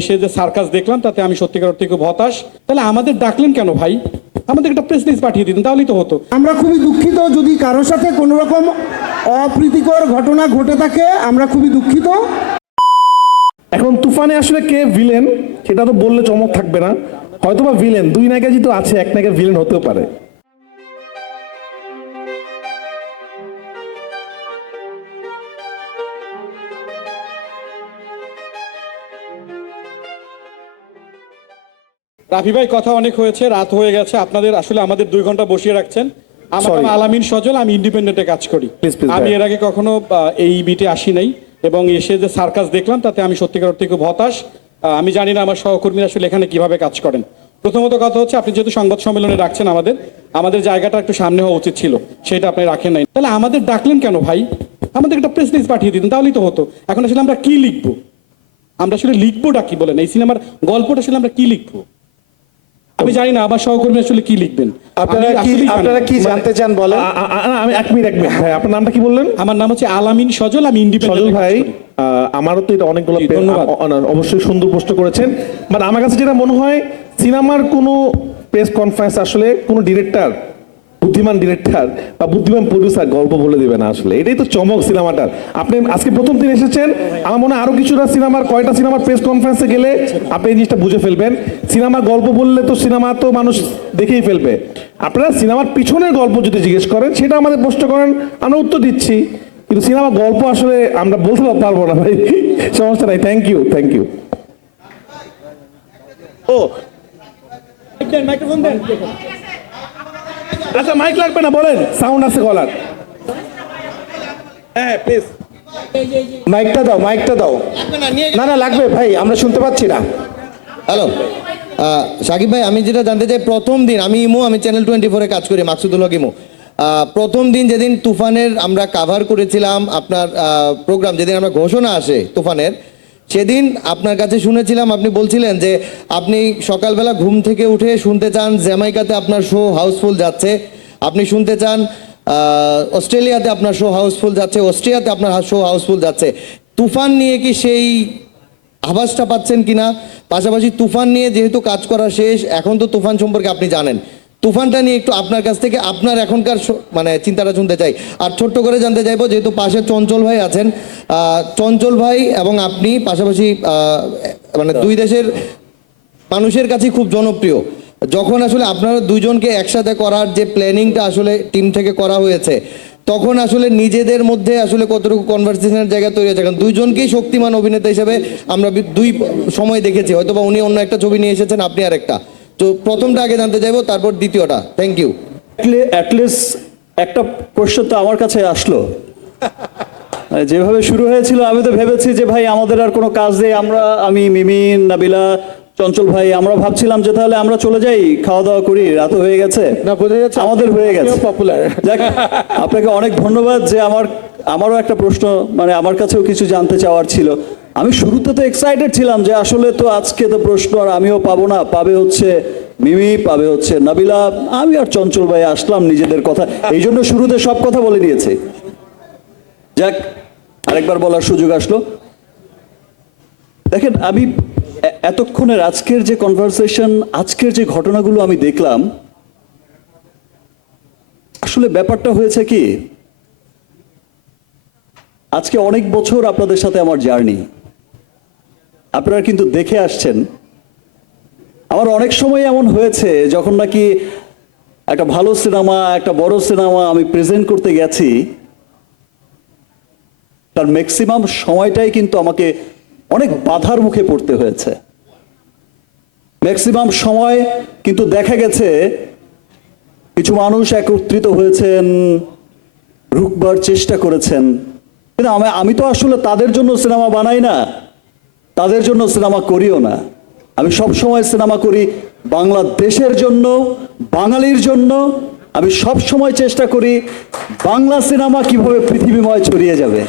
এসে যে সার্কাস দেখলাম তাতে আমি সত্যিকার অর্থে খুব হতাশ। তাহলে আমাদের ডাকলেন কেন ভাই? আমাদের একটা প্রেস লিস্ট পাঠিয়ে দিতেন, তাহলেই তো হতো। আমরা খুবই দুঃখিত যদি কারোর সাথে কোনো রকম অপ্রীতিকর ঘটনা ঘটে থাকে, আমরা খুবই দুঃখিত। এখন তুফানে আসলে কে ভিলেন সেটা তো বললে চমক থাকবে না। হয়তোবা ভিলেন দুই নায়িকা যেহেতু আছে, এক নায়িকা ভিলেন হতেও পারে। রাফি ভাই, কথা অনেক হয়েছে, রাত হয়ে গেছে, আপনাদের আসলে আমাদের 2 ঘন্টা বসিয়ে রাখছেন। আমার নাম আলামিন সজল, আমি ইন্ডিপেন্ডেন্টে কাজ করি। আমি এর আগে কখনো এই বিটে আসি নাই, এবং এসে যে সার্কাস দেখলাম তাতে আমি সত্যিকার অর্থে খুব হতাশ। আমি জানি না আমার সহকর্মীরা আসলে এখানে কিভাবে কাজ করেন। প্রথমত কথা হচ্ছে, আপনি যেহেতু সংবাদ সম্মেলনে রাখছেন, আমাদের জায়গাটা একটু সামনে হওয়া উচিত ছিল, সেটা আপনি রাখেন নাই। তাহলে আমাদের ডাকলেন কেন ভাই? আমাদের একটা প্রেস লিস্ট পাঠিয়ে দিতেন, তাহলেই তো হতো। এখন আসলে আমরা কি লিখবো? আমরা আসলে লিখবোটা কি বলেন? এই সিনেমার গল্পটা আসলে আমরা কি লিখবো? আমি জানি না আমার সহকর্মী আসলে কি লিখবেন। আপনারা কি জানতে চান বলেন। আমি এক মিনিট ভাই, আপনার নামটা কি বললেন? আমার নাম হচ্ছে আলামিন সজল, আমি ইন্ডিপেন্ডেন্ট। সজল ভাই, আমারও তো এটা অনেকগুলো অবশ্যই সুন্দর প্রশ্ন করেছেন। বাট আমার কাছে যেটা মনে হয়, সিনেমার কোনো প্রেস কনফারেন্স আসলে কোনো ডিরেক্টর, বুদ্ধিমান ডিরেক্টর বা বুদ্ধিমান প্রডিউসার গল্প বলে দেবে না। আসলে এটাই তো চমক সিনেমাটার। আপনি আজকে প্রথম দিন এসেছেন, আমার মনে হয় আরো কিছুটা সিনেমার কয়টা সিনেমার প্রেস কনফারেন্সে গেলে আপনি এই জিনিসটা বুঝে ফেলবেন। সিনেমার গল্প বললে তো সিনেমা তো মানুষ দেখেই ফেলবে। আপনারা সিনেমার পিছনের গল্প যদি জিজ্ঞেস করেন, সেটা আমাদের প্রশ্ন করেন, আমরা উত্তর দিচ্ছি। কিন্তু সিনেমার গল্প আসলে আমরা বলতে পারবো না ভাই, সমস্যা নাই। Thank you, thank you. ও মাইক্রোফোন দেন। আচ্ছা, মাইক লাগবে না, বলেন, সাউন্ড আছে গলার। হ্যাঁ প্লিজ মাইকটা দাও, মাইকটা দাও। না না লাগবে ভাই, আমরা শুনতে পাচ্ছি না। হ্যালো সাকিব ভাই, আমি যেটা জানতে চাই, প্রথম দিন আমি চ্যানেল 24-এ কাজ করি, মাকসুদুল হক ইমু। প্রথম দিন যেদিন তুফানের আমরা কাভার করেছিলাম, আপনার প্রোগ্রাম যেদিন আমরা ঘোষণা আসে তুফানের, সেদিন আপনার কাছে শুনেছিলাম আপনি বলছিলেন যে আপনি সকালবেলা ঘুম থেকে উঠে শুনতে চান জ্যামাইকাতে আপনার শো হাউসফুল যাচ্ছে, আপনি শুনতে চান অস্ট্রেলিয়াতে আপনার শো হাউসফুল যাচ্ছে, অস্ট্রিয়াতে আপনার শো হাউসফুল যাচ্ছে। তুফান নিয়ে কি সেই আভাসটা পাচ্ছেন কিনা? পাশাপাশি তুফান নিয়ে যেহেতু কাজ করা শেষ, এখন তো তুফান সম্পর্কে আপনি জানেন, তুফানটা নিয়ে একটু আপনার কাছ থেকে আপনার এখনকার মানে চিন্তাটা শুনতে চাই। আর ছোট্ট করে জানতে চাইবো, যেহেতু পাশে চঞ্চল ভাই আছেন, চঞ্চল ভাই এবং আপনি পাশাপাশি মানে দুই দেশের মানুষের কাছে খুব জনপ্রিয়। যখন আসলে আপনারা দুইজনকে একসাথে করার যে প্ল্যানিংটা আসলে টিম থেকে করা হয়েছে, তখন আসলে নিজেদের মধ্যে আসলে কতটুকু কনভারসেশনের জায়গা তৈরি হয়েছে? কারণ দুইজনকেই শক্তিমান অভিনেতা হিসেবে আমরা দুই সময় দেখেছি, হয়তোবা উনি অন্য একটা ছবি নিয়ে এসেছেন, আপনি আর একটা। তো প্রথমটা আগে জানতে চাইবো, তারপর দ্বিতীয়টা। Thank you. অ্যাটলিস্ট একটা প্রশ্ন তো আমার কাছে আসলো। যেভাবে শুরু হয়েছিল, আমি তো ভেবেছি যে ভাই আমাদের আর কোনো কাজ নেই, আমি মিমি, নাবিলা, চঞ্চল ভাই, আমরা ভাবছিলাম যে তাহলে আমরা চলে যাই, খাওয়া দাওয়া করি, রাত হয়ে গেছে, না বোঝা যাচ্ছে আমাদের হয়ে গেছে। পপুলার। যাক, আপনাকে অনেক ধন্যবাদ যে আমারও একটা প্রশ্ন, মানে আমার কাছেও কিছু জানতে চাওয়ার ছিল। আমি শুরুতে তো এক্সাইটেড ছিলাম যে আসলে তো আজকে তো প্রশ্ন আর আমিও পাবো না, পাবে হচ্ছে মিমি, পাবে হচ্ছে নাবিলা, আমি আর চঞ্চল ভাই আসলাম নিজেদের কথা, এই জন্য শুরুতে সব কথা বলে দিয়েছি। যাক, আরেকবার বলার সুযোগ আসলো। দেখেন, আমি এতক্ষণের আজকের যে কনভারসেশন, আজকের যে ঘটনাগুলো আমি দেখলাম, আসলে ব্যাপারটা হয়েছে কি, আজকে অনেক বছর আপনাদের সাথে আমার জার্নি, আপনারা কিন্তু দেখে আসছেন। আমার অনেক সময় এমন হয়েছে যখন নাকি একটা ভালো সিনেমা, একটা বড় সিনেমা আমি প্রেজেন্ট করতে গেছি, তার ম্যাক্সিমাম সময়টাই কিন্তু আমাকে অনেক বাধার মুখে পড়তে হয়েছে। ম্যাক্সিমাম সময় কিন্তু দেখা গেছে কিছু মানুষ একত্রিত হয়েছেন, রুখবার চেষ্টা করেছেন, কিন্তু আমি তো আসলে তাদের জন্য সিনেমা বানাই না, তাদের জন্য সিনেমা করিও না। আমি সব সময় সিনেমা করি বাংলাদেশের জন্য, বাঙালির জন্য। আমি সব সময় চেষ্টা করি বাংলা সিনেমা কিভাবে পৃথিবীময় ছড়িয়ে যাবে।